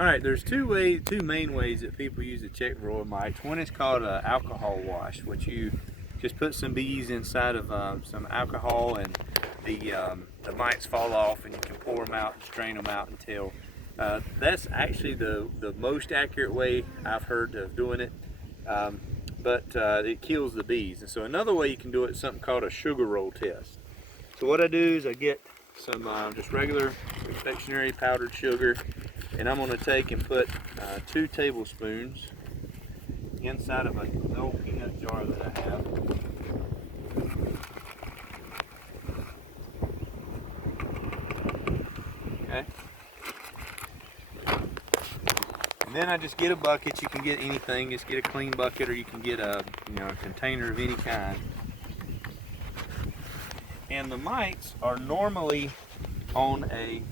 Alright, there's two main ways that people use to check Varroa mites. One is called an alcohol wash, which you just put some bees inside of some alcohol, and the mites fall off, and you can pour them out and strain them out until that's actually the most accurate way I've heard of doing it, but it kills the bees. And so another way you can do it is something called a sugar roll test. So what I do is I get some just regular confectionery powdered sugar, and I'm going to take and put 2 tablespoons inside of an old peanut jar that I have. Okay. And then I just get a bucket. You can get anything. Just get a clean bucket, or you can get a a container of any kind. And the mites are normally on a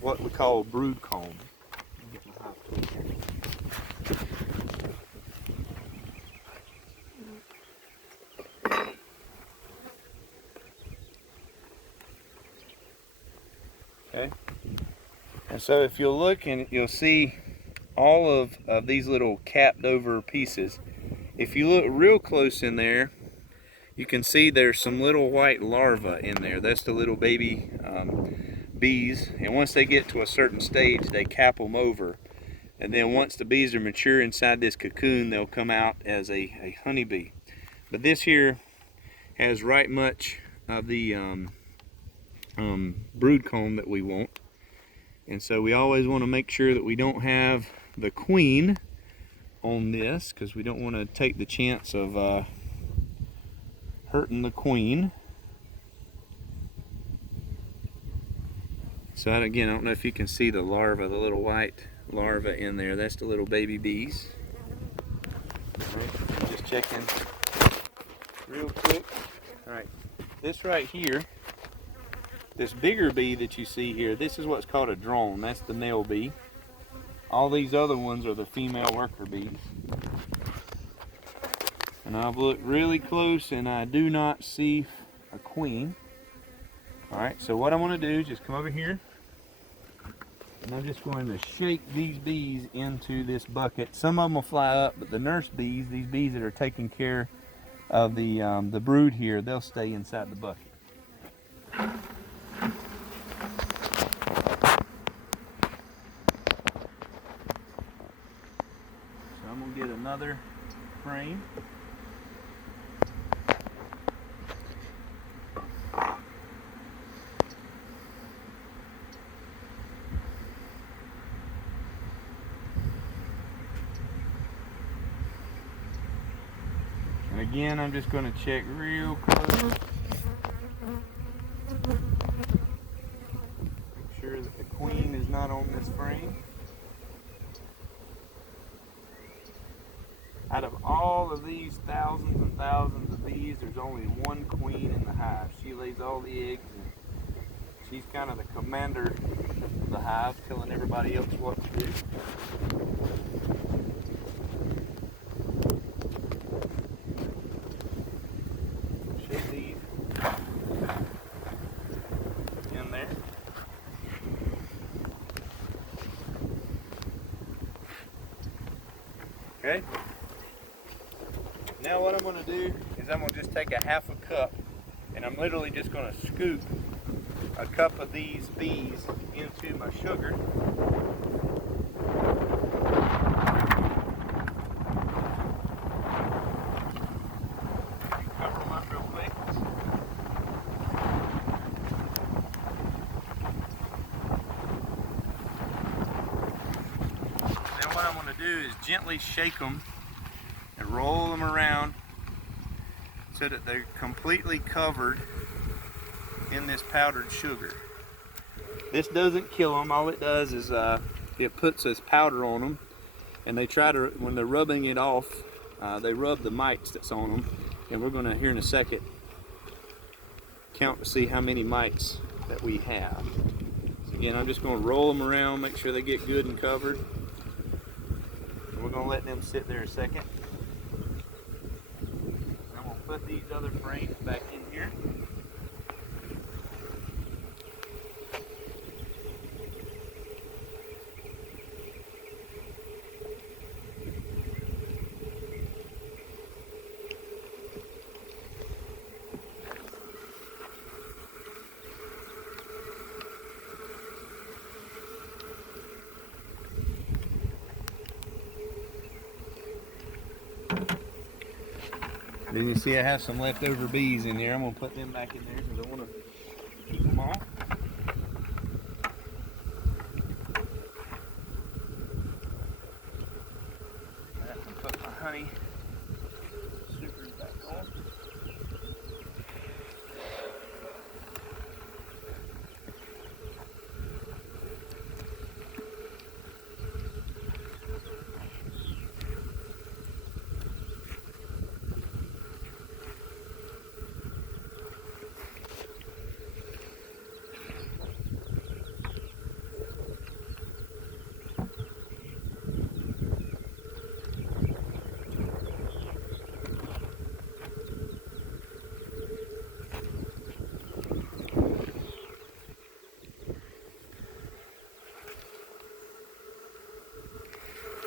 what we call a brood comb. Okay. And so if you'll look, and you'll see all of these little capped over pieces. If you look real close in there, you can see there's some little white larvae in there. That's the little baby bees, and once they get to a certain stage, they cap them over, and then once the bees are mature inside this cocoon, they'll come out as a honeybee. But this here has right much of the brood comb that we want, and so we always want to make sure that we don't have the queen on this, because we don't want to take the chance of hurting the queen. So again, I don't know if you can see the larva, the little white larva in there. That's the little baby bees. Alright, just checking real quick. Alright, this right here, this bigger bee that you see here, this is what's called a drone. That's the male bee. All these other ones are the female worker bees. And I've looked really close, and I do not see a queen. Alright, so what I'm going to do is just come over here, and I'm just going to shake these bees into this bucket. Some of them will fly up, but the nurse bees, these bees that are taking care of the brood here, they'll stay inside the bucket. So I'm going to get another frame. And again, I'm just going to check real close. Make sure that the queen is not on this frame. Out of all of these thousands and thousands of bees, there's only one queen in the hive. She lays all the eggs, and she's kind of the commander of the hive, telling everybody else what to do. Shake these in there. Okay. Now what I'm going to do is I'm going to just take a half a cup, and I'm literally just going to scoop a cup of these bees into my sugar. Cover them up real quick. Then what I'm going to do is gently shake them and roll them around so that they're completely covered in this powdered sugar. This doesn't kill them. All it does is it puts this powder on them, and they try to, when they're rubbing it off, they rub the mites that's on them, and we're going to, here in a second, count to see how many mites that we have. So again, I'm just going to roll them around, make sure they get good and covered. And we're going to let them sit there a second. I'm going to put these other frames back in here. Then you see I have some leftover bees in there. I'm going to put them back in there because I want to keep them off. I can put my honey supers back on.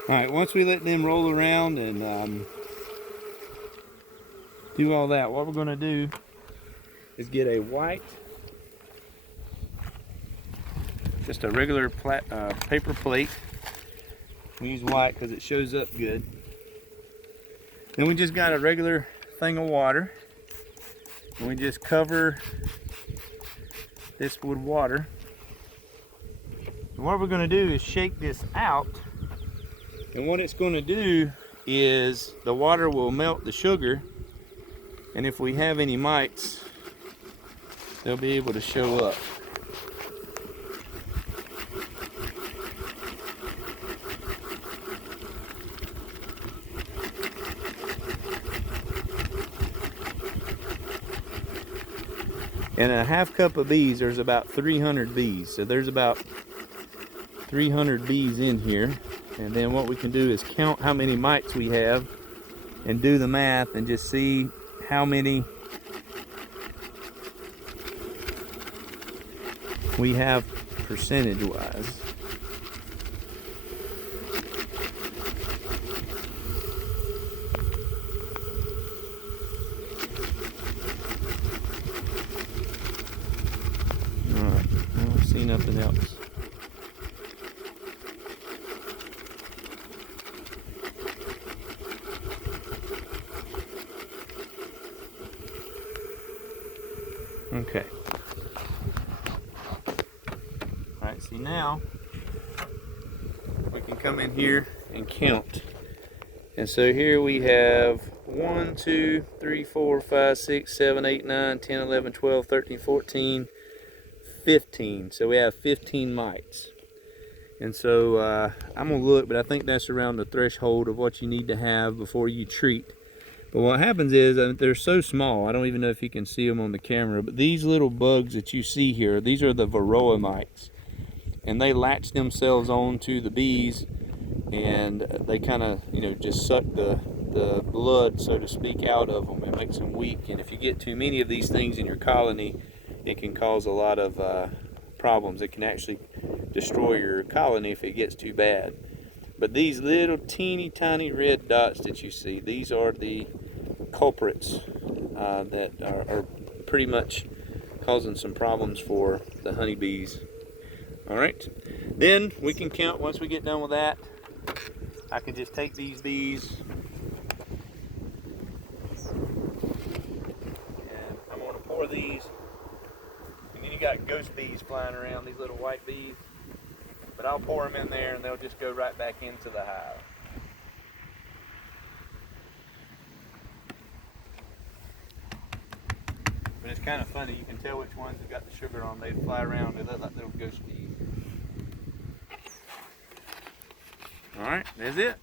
Alright, once we let them roll around and do all that, what we're going to do is get a white, just a regular paper plate. We use white because it shows up good. Then we just got a regular thing of water, and we just cover this with water. And what we're going to do is shake this out, and what it's going to do is the water will melt the sugar, and if we have any mites, they'll be able to show up. In a half cup of bees, there's about 300 bees. So there's about 300 bees in here. And then what we can do is count how many mites we have and do the math and just see how many we have percentage-wise. Alright, I don't see nothing else. Okay. Alright, see now we can come in here and count. And so here we have 1, 2, 3, 4, 5, 6, 7, 8, 9, 10, 11, 12, 13, 14, 15. So we have 15 mites. And so I'm going to look, but I think that's around the threshold of what you need to have before you treat. But what happens is, they're so small, I don't even know if you can see them on the camera, but these little bugs that you see here, these are the Varroa mites. And they latch themselves onto the bees, and they kind of, just suck the blood, so to speak, out of them. It makes them weak, and if you get too many of these things in your colony, it can cause a lot of problems. It can actually destroy your colony if it gets too bad. But these little teeny tiny red dots that you see, these are the culprits that are pretty much causing some problems for the honeybees. Alright, then we can count. Once we get done with that, I can just take these bees and I'm going to pour these. And then you got ghost bees flying around, these little white bees. But I'll pour them in there and they'll just go right back into the hive. But it's kind of funny, you can tell which ones have got the sugar on. They fly around, they look like little ghost bees. Alright, that's it.